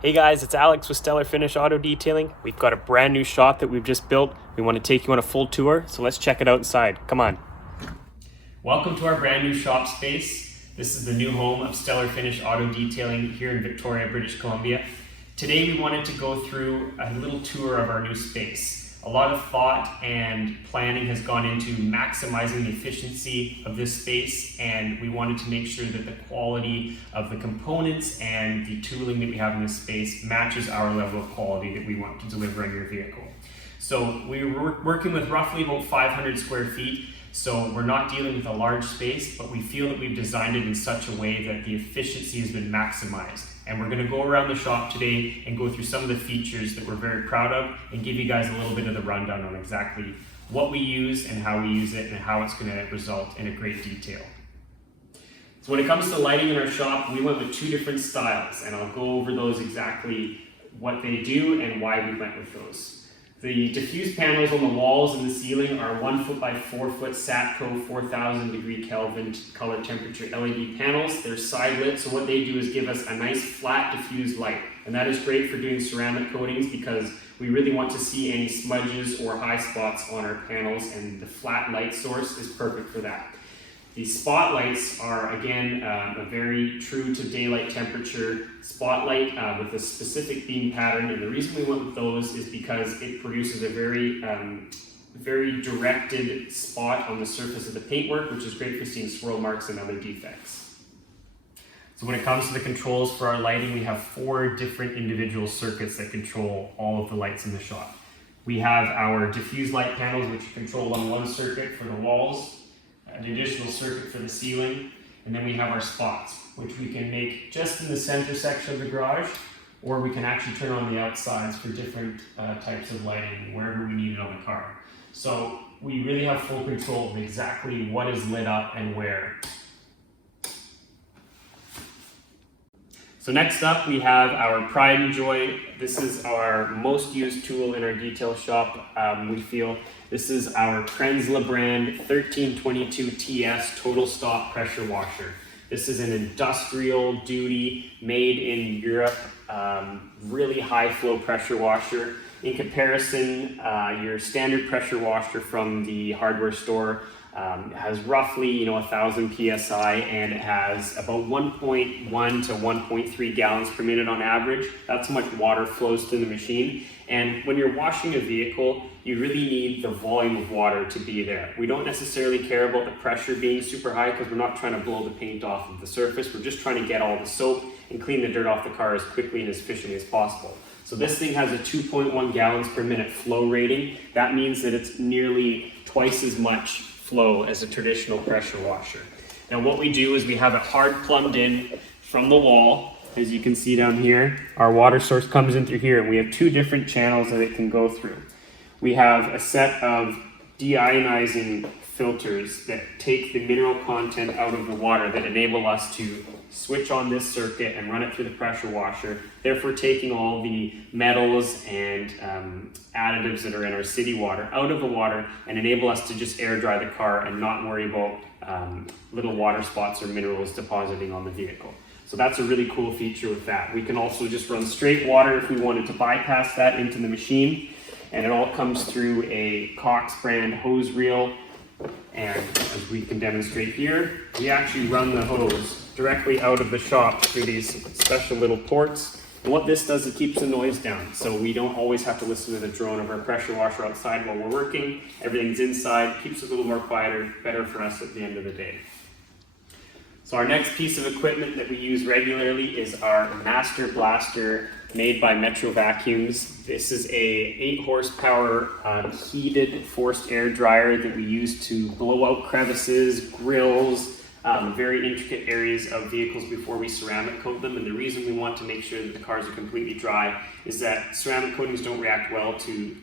Hey guys, it's Alex with Stellar Finish Auto Detailing. We've got a brand new shop that we've just built. We want to take you on a full tour, so let's check it out inside. Come on. Welcome to our brand new shop space. This is the new home of Stellar Finish Auto Detailing here in Victoria, British Columbia. Today we wanted to go through a little tour of our new space. A lot of thought and planning has gone into maximizing the efficiency of this space, and we wanted to make sure that the quality of the components and the tooling that we have in this space matches our level of quality that we want to deliver on your vehicle. So we were working with roughly about 500 square feet. So we're not dealing with a large space, but we feel that we've designed it in such a way that the efficiency has been maximized. And we're going to go around the shop today and go through some of the features that we're very proud of and give you guys a little bit of the rundown on exactly what we use and how we use it and how it's going to result in a great detail. So when it comes to lighting in our shop, we went with two different styles, and I'll go over those exactly what they do and why we went with those. The diffuse panels on the walls and the ceiling are 1 foot by 4 foot Satco 4000 degree Kelvin color temperature LED panels. They're side lit, so what they do is give us a nice flat diffused light. And that is great for doing ceramic coatings because we really want to see any smudges or high spots on our panels, and the flat light source is perfect for that. The spotlights are, again, a very true to daylight temperature spotlight with a specific beam pattern. And the reason we went with those is because it produces a very directed spot on the surface of the paintwork, which is great for seeing swirl marks and other defects. So when it comes to the controls for our lighting, we have 4 different individual circuits that control all of the lights in the shop. We have our diffuse light panels, which are controlled on one circuit for the walls, an additional circuit for the ceiling, and then we have our spots, which we can make just in the center section of the garage, or we can actually turn on the outsides for different types of lighting wherever we need it on the car. So we really have full control of exactly what is lit up and where. So next up we have our pride and joy. This is our most used tool in our detail shop. We feel this is our Krenzla brand 1322 TS total stop pressure washer. This is an industrial duty, made in Europe, really high flow pressure washer. In comparison, your standard pressure washer from the hardware store has roughly 1,000 psi, and it has about 1.1 to 1.3 gallons per minute on average. That's how much water flows through the machine. And when you're washing a vehicle, you really need the volume of water to be there. We don't necessarily care about the pressure being super high because we're not trying to blow the paint off of the surface. We're just trying to get all the soap and clean the dirt off the car as quickly and as efficiently as possible. So this thing has a 2.1 gallons per minute flow rating. That means that it's nearly twice as much flow as a traditional pressure washer. Now what we do is we have it hard plumbed in from the wall. As you can see down here, our water source comes in through here, and we have 2 different channels that it can go through. We have a set of deionizing filters that take the mineral content out of the water that enable us to switch on this circuit and run it through the pressure washer, therefore taking all the metals and additives that are in our city water out of the water and enable us to just air dry the car and not worry about little water spots or minerals depositing on the vehicle. So that's a really cool feature with that. We can also just run straight water if we wanted to bypass that into the machine, and it all comes through a Cox brand hose reel. And as we can demonstrate here, we actually run the hose directly out of the shop through these special little ports. And what this does, it keeps the noise down. So we don't always have to listen to the drone of our pressure washer outside while we're working. Everything's inside, keeps it a little more quieter, better for us at the end of the day. So our next piece of equipment that we use regularly is our Master Blaster, made by Metro Vacuums. This is a 8 horsepower heated forced air dryer that we use to blow out crevices, grills, very intricate areas of vehicles before we ceramic coat them. And the reason we want to make sure that the cars are completely dry is that ceramic coatings don't react well to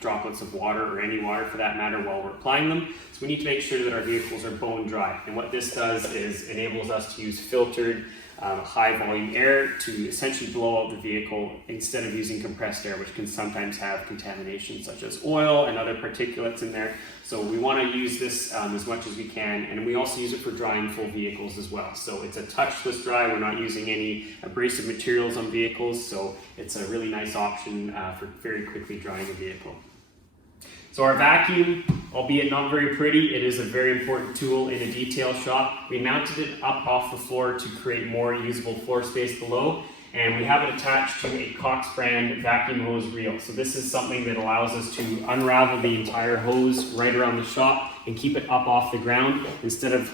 droplets of water, or any water for that matter, while we're applying them. So we need to make sure that our vehicles are bone dry. And what this does is enables us to use filtered high volume air to essentially blow out the vehicle instead of using compressed air, which can sometimes have contamination such as oil and other particulates in there. So we want to use this as much as we can, and we also use it for drying full vehicles as well. So it's a touchless dry. We're not using any abrasive materials on vehicles, so it's a really nice option for very quickly drying a vehicle. So our vacuum, albeit not very pretty, it is a very important tool in a detail shop. We mounted it up off the floor to create more usable floor space below, and we have it attached to a Cox brand vacuum hose reel. So this is something that allows us to unravel the entire hose right around the shop and keep it up off the ground, instead of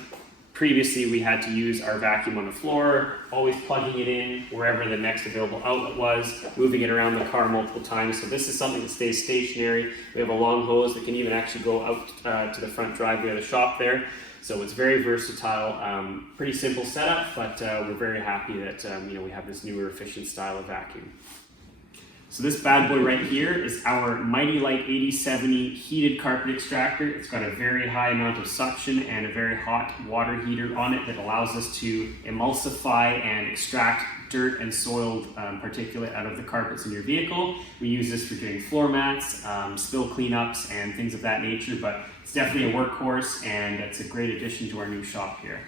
previously we had to use our vacuum on the floor, always plugging it in wherever the next available outlet was, moving it around the car multiple times. So this is something that stays stationary. We have a long hose that can even actually go out to the front driveway of the shop there. So it's very versatile, pretty simple setup, but we're very happy that we have this newer efficient style of vacuum. So this bad boy right here is our Mighty Light 8070 heated carpet extractor. It's got a very high amount of suction and a very hot water heater on it that allows us to emulsify and extract dirt and soiled particulate out of the carpets in your vehicle. We use this for doing floor mats, spill cleanups, and things of that nature, but it's definitely a workhorse, and it's a great addition to our new shop here.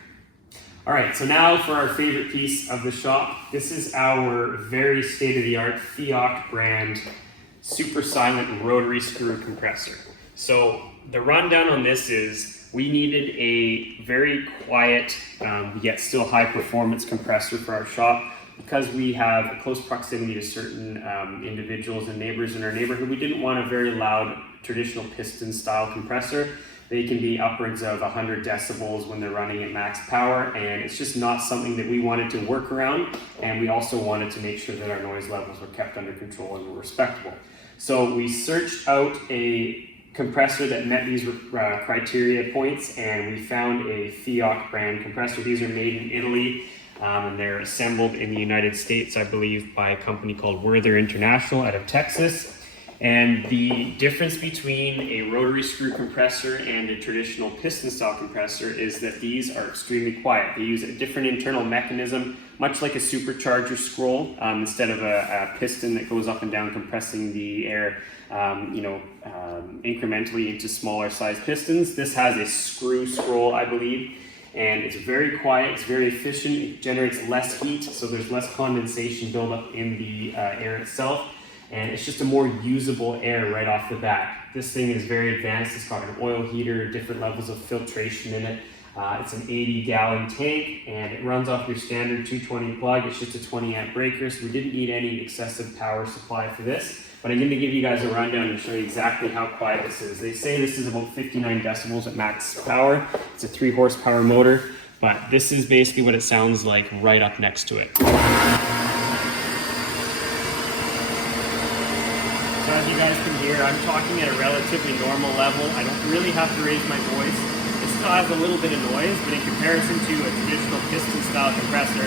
All right, so now for our favorite piece of the shop. This is our very state-of-the-art FIOC brand super silent rotary screw compressor. So the rundown on this is we needed a very quiet yet still high performance compressor for our shop. Because we have a close proximity to certain individuals and neighbors in our neighborhood, we didn't want a very loud traditional piston style compressor. They can be upwards of 100 decibels when they're running at max power, and it's just not something that we wanted to work around, and we also wanted to make sure that our noise levels were kept under control and were respectable. So we searched out a compressor that met these criteria points, and we found a FIOC brand compressor. These are made in Italy, and they're assembled in the United States, I believe, by a company called Rotary International out of Texas. And the difference between a rotary screw compressor and a traditional piston style compressor is that these are extremely quiet. They use a different internal mechanism, much like a supercharger scroll, instead of a piston that goes up and down compressing the air incrementally into smaller sized pistons. This has a screw scroll, I believe, and it's very quiet, it's very efficient, it generates less heat, so there's less condensation buildup in the air itself. And it's just a more usable air right off the bat. This thing is very advanced. It's got an oil heater, different levels of filtration in it. It's an 80-gallon tank, and it runs off your standard 220 plug. It's just a 20-amp breaker, so we didn't need any excessive power supply for this. But I'm going to give you guys a rundown and show you exactly how quiet this is. They say this is about 59 decibels at max power. It's a 3-horsepower motor, but this is basically what it sounds like right up next to it. So as you guys can hear, I'm talking at a relatively normal level. I don't really have to raise my voice. It still has a little bit of noise, but in comparison to a traditional piston style compressor,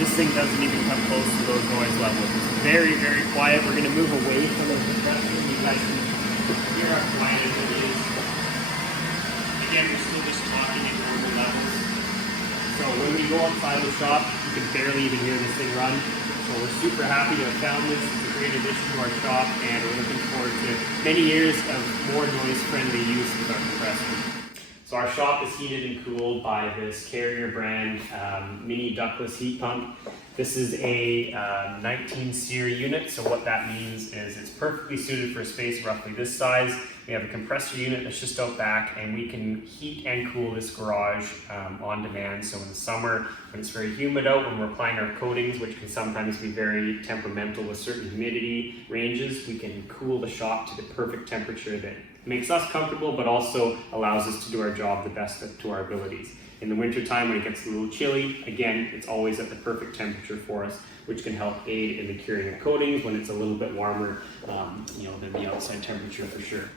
this thing doesn't even come close to those noise levels. It's very, very quiet. We're going to move away from the compressor. You guys can hear how quiet it is. Again, we're still just talking at normal levels. So when we go outside the shop, you can barely even hear this thing run. So we're super happy to have found this. It's a great addition to our shop, and we're looking forward to many years of more noise-friendly use with our compressor. So our shop is heated and cooled by this Carrier brand mini ductless heat pump. This is a 19 SEER unit, so what that means is it's perfectly suited for a space roughly this size. We have a compressor unit that's just out back, and we can heat and cool this garage on demand. So in the summer, when it's very humid out, when we're applying our coatings, which can sometimes be very temperamental with certain humidity ranges, we can cool the shop to the perfect temperature that makes us comfortable, but also allows us to do our job the best to our abilities. In the wintertime, when it gets a little chilly, again, it's always at the perfect temperature for us, which can help aid in the curing of coatings when it's a little bit warmer than the outside temperature for sure.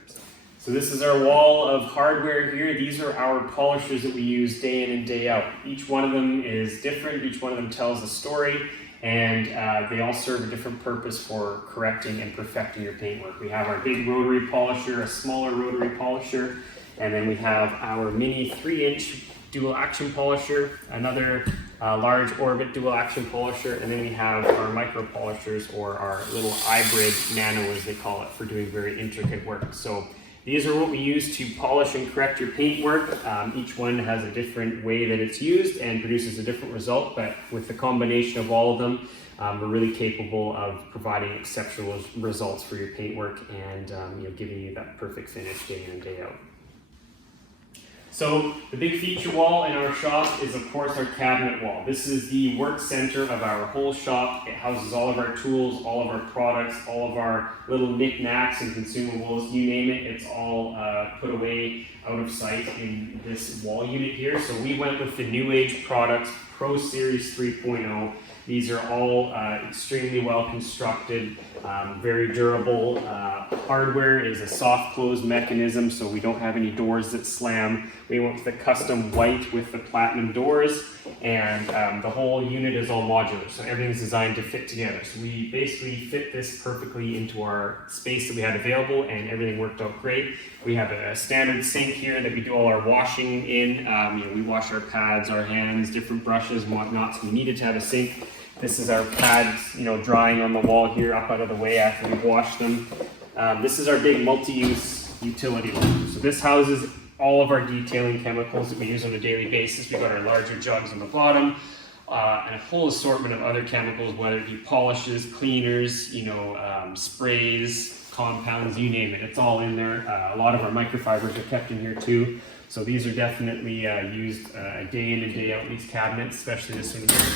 So this is our wall of hardware here. These are our polishers that we use day in and day out. Each one of them is different. Each one of them tells a story, and they all serve a different purpose for correcting and perfecting your paintwork. We have our big rotary polisher, a smaller rotary polisher, and then we have our mini 3-inch dual action polisher, another large orbit dual action polisher, and then we have our micro polishers, or our little hybrid nano as they call it, for doing very intricate work. So These are what we use to polish and correct your paintwork. Each one has a different way that it's used and produces a different result, but with the combination of all of them, we're really capable of providing exceptional results for your paintwork and giving you that perfect finish day in and day out. So the big feature wall in our shop is of course our cabinet wall. This is the work center of our whole shop. It houses all of our tools, all of our products, all of our little knickknacks and consumables, you name it, it's all put away out of sight in this wall unit here. So we went with the new age products, Pro Series 3.0. These are all extremely well constructed, very durable. Hardware is a soft close mechanism, so we don't have any doors that slam. We went with the custom white with the platinum doors, and the whole unit is all modular, so everything's designed to fit together. So we basically fit this perfectly into our space that we had available, and everything worked out great. We have a standard sink here that we do all our washing in. We wash our pads, our hands, different brushes and whatnot, so we needed to have a sink. This is our pads, drying on the wall here, up out of the way after we've washed them. This is our big multi-use utility room. So this houses all of our detailing chemicals that we use on a daily basis. We've got our larger jugs on the bottom, and a whole assortment of other chemicals, whether it be polishes, cleaners, sprays, compounds, you name it. It's all in there. A lot of our microfibers are kept in here too. So these are definitely used day in and day out in these cabinets, especially this one here.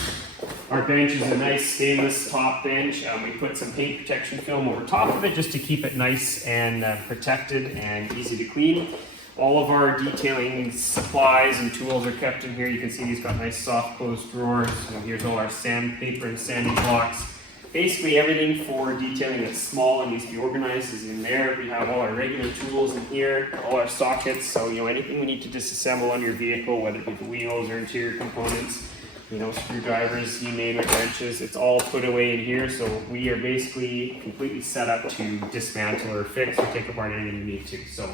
Our bench is a nice stainless top bench. We put some paint protection film over top of it just to keep it nice and protected and easy to clean. All of our detailing supplies and tools are kept in here. You can see these got nice soft closed drawers. Here's all our sandpaper and sanding blocks. Basically everything for detailing that's small and needs to be organized is in there. We have all our regular tools in here, all our sockets, so anything we need to disassemble on your vehicle, whether it be the wheels or interior components, screwdrivers, you name it, wrenches, it's all put away in here. So we are basically completely set up to dismantle or fix or take apart anything we need to. So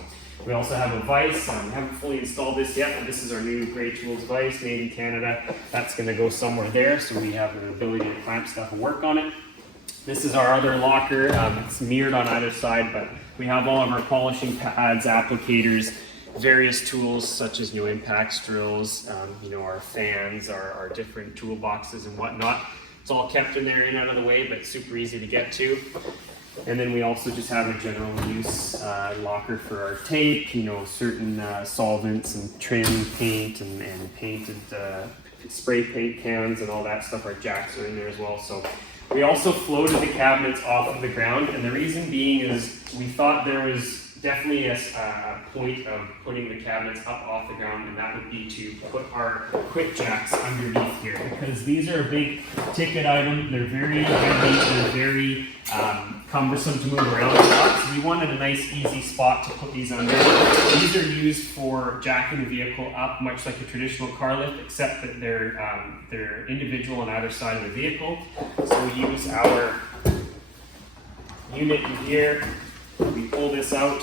we also have a vise. We haven't fully installed this yet, but this is our new Grey Tools vise made in Canada. That's going to go somewhere there, so we have the ability to clamp stuff and work on it. This is our other locker. It's mirrored on either side, but we have all of our polishing pads, applicators, various tools such as impacts, drills, our fans, our different toolboxes and whatnot. It's all kept in there and out of the way, but super easy to get to. And then we also just have a general use locker for our tape, certain solvents and trim, paint and painted spray paint cans and all that stuff. Our jacks are in there as well. So we also floated the cabinets off of the ground, and the reason being is we thought there was definitely a point of putting the cabinets up off the ground, and that would be to put our quick jacks underneath here, because these are a big ticket item. They're very heavy, they're very cumbersome to move around. So we wanted a nice easy spot to put these under. These are used for jacking the vehicle up, much like a traditional car lift, except that they're individual on either side of the vehicle. So we use our unit in here. We pull this out.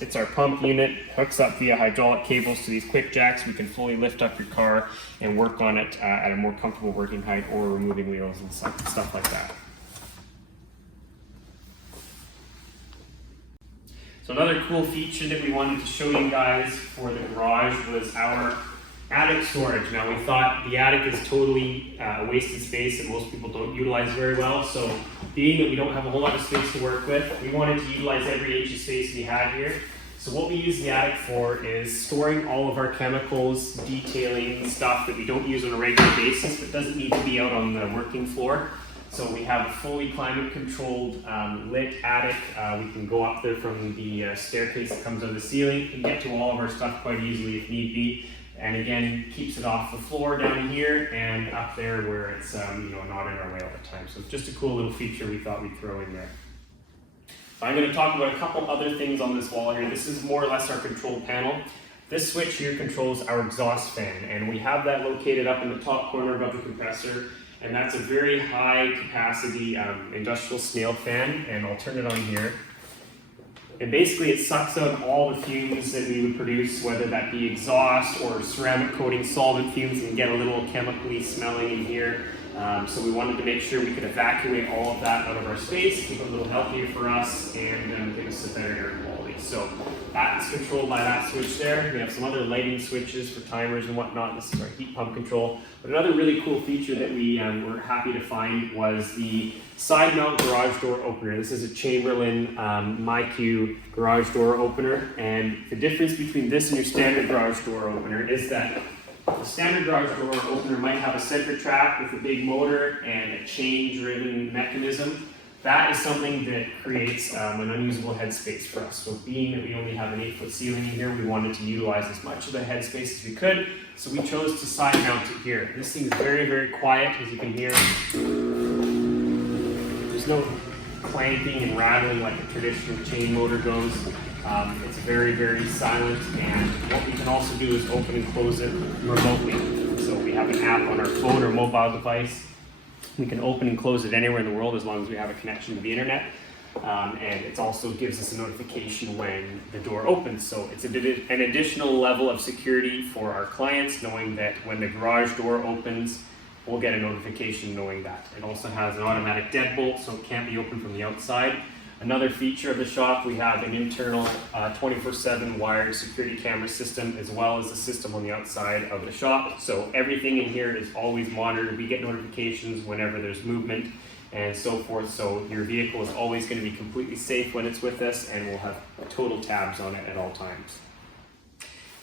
It's our pump unit, hooks up via hydraulic cables to these quick jacks. We can fully lift up your car and work on it at a more comfortable working height, or removing wheels and stuff like that. So another cool feature that we wanted to show you guys for the garage was our attic storage. Now we thought the attic is totally wasted space that most people don't utilize very well. So being that we don't have a whole lot of space to work with, we wanted to utilize every inch of space we had here. So what we use the attic for is storing all of our chemicals, detailing stuff that we don't use on a regular basis but doesn't need to be out on the working floor. So we have a fully climate controlled lit attic. We can go up there from the staircase that comes out of the ceiling. We can get to all of our stuff quite easily if need be. And again, keeps it off the floor down here and up there where it's not in our way all the time. So it's just a cool little feature we thought we'd throw in there. So I'm going to talk about a couple other things on this wall here. This is more or less our control panel. This switch here controls our exhaust fan, and we have that located up in the top corner above the compressor. And that's a very high capacity industrial snail fan, and I'll turn it on here. And basically it sucks out all the fumes that we would produce, whether that be exhaust or ceramic coating solvent fumes, and get a little chemically smelling in here. So we wanted to make sure we could evacuate all of that out of our space, keep it a little healthier for us, and give us a better air quality. So that's controlled by that switch there. We have some other lighting switches for timers and whatnot. This is our heat pump control. But another really cool feature that we were happy to find was the side mount garage door opener. This is a Chamberlain MyQ garage door opener. And the difference between this and your standard garage door opener is that the standard garage door opener might have a center track with a big motor and a chain-driven mechanism. That is something that creates an unusable headspace for us. So being that we only have an 8-foot ceiling in here, we wanted to utilize as much of the headspace as we could. So we chose to side mount it here. This thing is very, very quiet, as you can hear. There's no clanking and rattling like a traditional chain motor goes. It's very, very silent, and what we can also do is open and close it remotely. So we have an app on our phone or mobile device. We can open and close it anywhere in the world as long as we have a connection to the internet. And it also gives us a notification when the door opens. So it's an additional level of security for our clients, knowing that when the garage door opens, we'll get a notification knowing that. It also has an automatic deadbolt, so it can't be opened from the outside. Another feature of the shop, we have an internal 24/7 wired security camera system, as well as a system on the outside of the shop. So everything in here is always monitored. We get notifications whenever there's movement and so forth. So your vehicle is always going to be completely safe when it's with us, and we'll have total tabs on it at all times.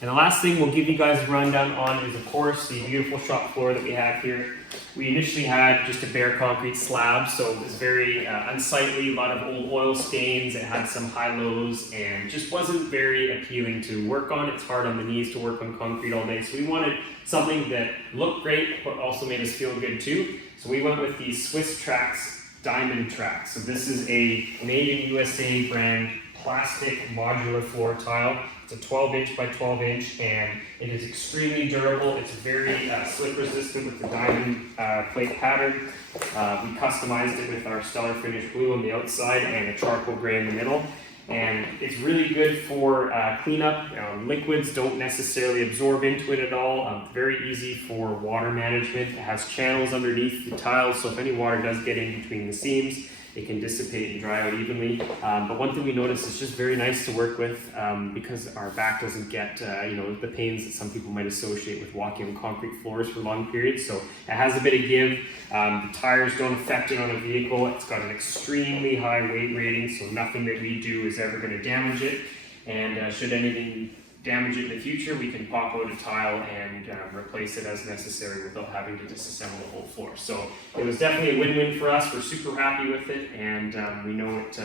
And the last thing we'll give you guys a rundown on is, of course, the beautiful shop floor that we have here. We initially had just a bare concrete slab, so it was very unsightly, a lot of old oil stains. It had some high-lows and just wasn't very appealing to work on. It's hard on the knees to work on concrete all day, so we wanted something that looked great but also made us feel good too. So we went with the Swiss Trax Diamond Trax. So this is a made in USA brand plastic modular floor tile. It's a 12-inch by 12-inch, and it is extremely durable. It's very slip resistant with the diamond plate pattern. We customized it with our stellar finish blue on the outside and a charcoal gray in the middle. And it's really good for cleanup. Liquids don't necessarily absorb into it at all. Very easy for water management. It has channels underneath the tiles, so if any water does get in between the seams, it can dissipate and dry out evenly. But one thing we noticed, it's just very nice to work with because our back doesn't get the pains that some people might associate with walking on concrete floors for long periods. So it has a bit of give. The tires don't affect it on a vehicle. It's got an extremely high weight rating, so nothing that we do is ever going to damage it. And should anything damage it in the future, we can pop out a tile and replace it as necessary without having to disassemble the whole floor. So it was definitely a win-win for us. We're super happy with it, and we know it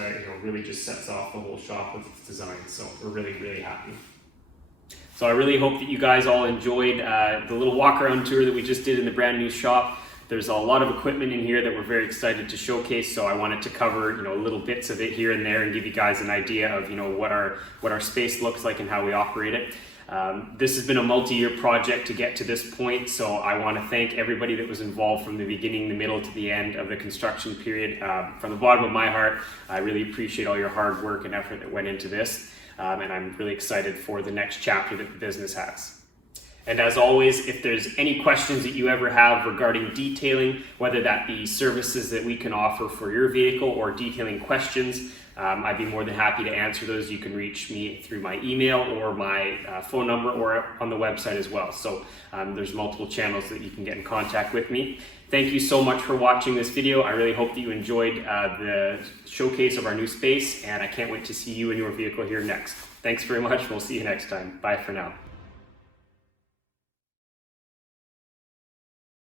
really just sets off the whole shop with its design. So we're really, really happy. So I really hope that you guys all enjoyed the little walk-around tour that we just did in the brand new shop. There's a lot of equipment in here that we're very excited to showcase, so I wanted to cover little bits of it here and there and give you guys an idea of what our space looks like and how we operate it. This has been a multi-year project to get to this point, so I want to thank everybody that was involved from the beginning, the middle to the end of the construction period. From the bottom of my heart, I really appreciate all your hard work and effort that went into this, and I'm really excited for the next chapter that the business has. And as always, if there's any questions that you ever have regarding detailing, whether that be services that we can offer for your vehicle or detailing questions, I'd be more than happy to answer those. You can reach me through my email or my phone number or on the website as well. So there's multiple channels that you can get in contact with me. Thank you so much for watching this video. I really hope that you enjoyed the showcase of our new space, and I can't wait to see you in your vehicle here next. Thanks very much. We'll see you next time. Bye for now.